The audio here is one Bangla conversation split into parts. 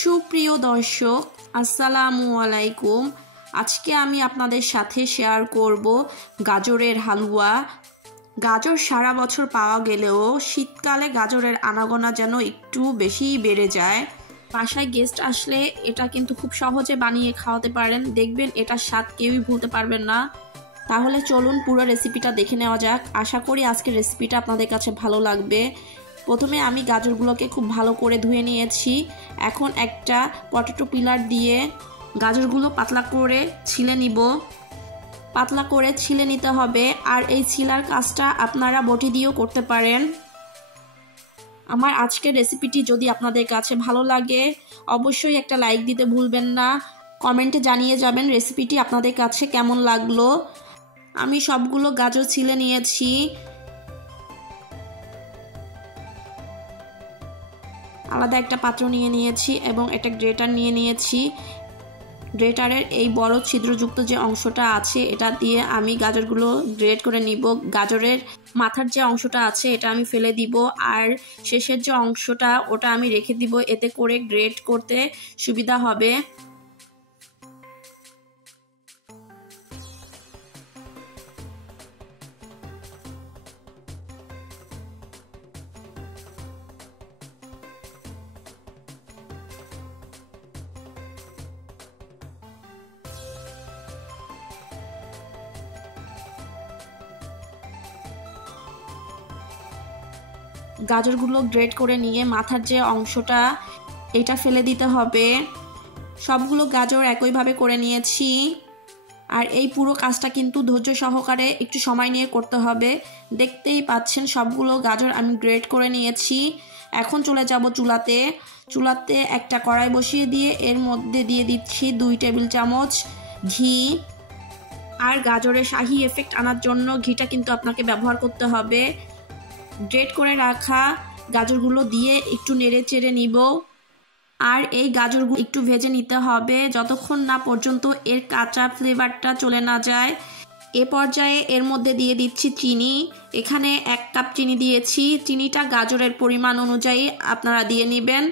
সুপ্রিয় দর্শক, আসসালামু আলাইকুম। আজকে আমি আপনাদের সাথে শেয়ার করব গাজরের হালুয়া। গাজর সারা বছর পাওয়া গেলেও শীতকালে গাজরের আনাগোনা যেন একটু বেশিই বেড়ে যায়। বাসায় গেস্ট আসলে এটা কিন্তু খুব সহজে বানিয়ে খাওয়াতে পারেন, দেখবেন এটার স্বাদ কেউই ভুলতে পারবেন না। তাহলে চলুন পুরো রেসিপিটা দেখে নেওয়া যাক। আশা করি আজকের রেসিপিটা আপনাদের কাছে ভালো লাগবে। প্রথমে আমি গাজরগুলোকে খুব ভালো করে ধুয়ে নিয়েছি। এখন একটা পটেটো পিলার দিয়ে গাজরগুলো পাতলা করে ছিলে নিব। পাতলা করে ছিলে নিতে হবে, আর এই ছিলার কাজটা আপনারা বটি দিয়েও করতে পারেন। আমার আজকের রেসিপিটি যদি আপনাদের কাছে ভালো লাগে অবশ্যই একটা লাইক দিতে ভুলবেন না। কমেন্টে জানিয়ে যাবেন রেসিপিটি আপনাদের কাছে কেমন লাগলো। আমি সবগুলো গাজর ছিলে নিয়েছি। আলাদা একটা পাত্র নিয়ে নিয়েছি এবং একটা গ্রেটার নিয়ে নিয়েছি। গ্রেটারের এই বড় ছিদ্রযুক্ত যে অংশটা আছে এটা দিয়ে আমি গাজরগুলো গ্রেট করে নিব। গাজরের মাথার যে অংশটা আছে এটা আমি ফেলে দিব, আর শেষের যে অংশটা ওটা আমি রেখে দিব, এতে করে গ্রেট করতে সুবিধা হবে। গাজরগুলো গ্রেট করে নিয়ে মাথার যে অংশটা এটা ফেলে দিতে হবে। সবগুলো গাজর একইভাবে করে নিয়েছি। আর এই পুরো কাজটা কিন্তু ধৈর্য সহকারে একটু সময় নিয়ে করতে হবে। দেখতেই পাচ্ছেন সবগুলো গাজর আমি গ্রেট করে নিয়েছি। এখন চলে যাব চুলাতে। চুলাতে একটা কড়াই বসিয়ে দিয়ে এর মধ্যে দিয়ে দিচ্ছি 2 টেবিল চামচ ঘি। আর গাজরের শাহি এফেক্ট আনার জন্য ঘিটা কিন্তু আপনাকে ব্যবহার করতে হবে। গ্রেট করে রাখা গাজরগুলো দিয়ে একটু নেড়ে চেড়ে নিব। আর এই গাজরগুলো একটু ভেজে নিতে হবে যতক্ষণ না পর্যন্ত এর কাঁচা ফ্লেভারটা চলে না যায়। এ পর্যায়ে এর মধ্যে দিয়ে দিচ্ছি চিনি। এখানে 1 কাপ চিনি দিয়েছি। চিনিটা গাজরের পরিমাণ অনুযায়ী আপনারা দিয়ে নেবেন।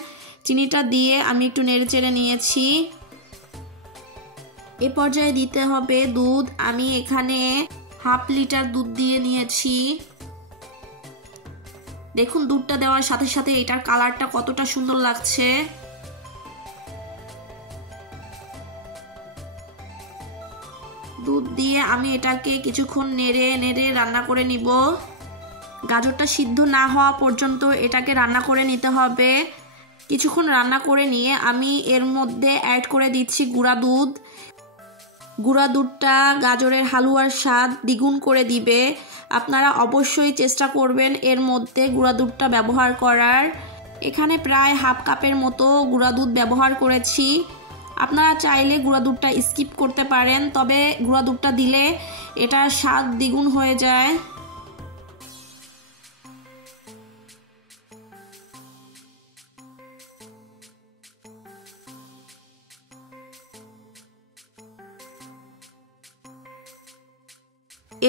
চিনিটা দিয়ে আমি একটু নেড়ে চেড়ে নিয়েছি। এ পর্যায়ে দিতে হবে দুধ। আমি এখানে হাফ লিটার দুধ দিয়ে নিয়েছি। দেখুন দুধটা দেওয়ার সাথে সাথে এটার কালারটা কতটা সুন্দর লাগছে। দুধ দিয়ে আমি এটাকে কিছুক্ষণ নেড়ে নেড়ে রান্না করে নিব। গাজরটা সিদ্ধ না হওয়া পর্যন্ত এটাকে রান্না করে নিতে হবে। কিছুক্ষণ রান্না করে নিয়ে আমি এর মধ্যে অ্যাড করে দিচ্ছি গুঁড়া দুধ। গুঁড়া দুধটা গাজরের হালুয়ার স্বাদ দ্বিগুণ করে দিবে। আপনারা অবশ্যই চেষ্টা করবেন এর মধ্যে গুঁড়া দুধটা ব্যবহার করার। এখানে প্রায় হাফ কাপের মতো গুঁড়া দুধ ব্যবহার করেছি। আপনারা চাইলে গুঁড়া দুধটা স্কিপ করতে পারেন, তবে গুঁড়া দুধটা দিলে এটার স্বাদ দ্বিগুণ হয়ে যায়।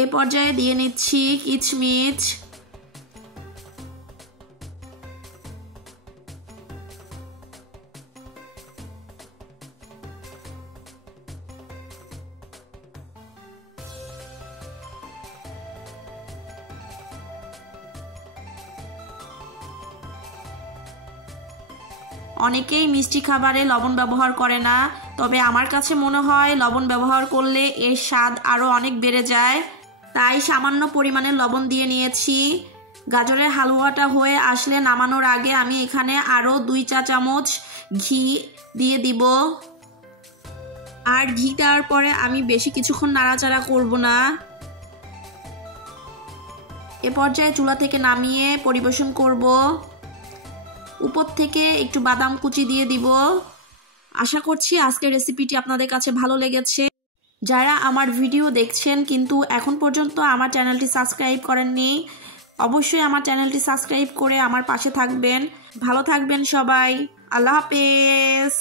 এ পর্যায়ে দিয়ে নিচ্ছি কিচমিচ। অনেকেই মিষ্টি খাবারে লবণ ব্যবহার করে না, তবে আমার কাছে মনে হয় লবণ ব্যবহার করলে এর স্বাদ আরও অনেক বেড়ে যায়। তাই সামান্য পরিমাণে লবণ দিয়ে নিয়েছি। গাজরের হালুয়াটা হয়ে আসলে নামানোর আগে আমি এখানে আরও 2 চা চামচ ঘি দিয়ে দিব। আর ঘি দেওয়ার পরে আমি বেশি কিছুক্ষণ নাড়াচাড়া করব না। এ পর্যায়ে চুলা থেকে নামিয়ে পরিবেশন করব। উপর থেকে একটু বাদাম কুচি দিয়ে দিব। আশা করছি আজকের রেসিপিটি আপনাদের কাছে ভালো লেগেছে। যারা আমার ভিডিও দেখছেন কিন্তু এখন পর্যন্ত আমার চ্যানেলটি সাবস্ক্রাইব করেননি, অবশ্যই আমার চ্যানেলটি সাবস্ক্রাইব করে আমার পাশে থাকবেন। ভালো থাকবেন সবাই। আল্লাহ হাফেজ।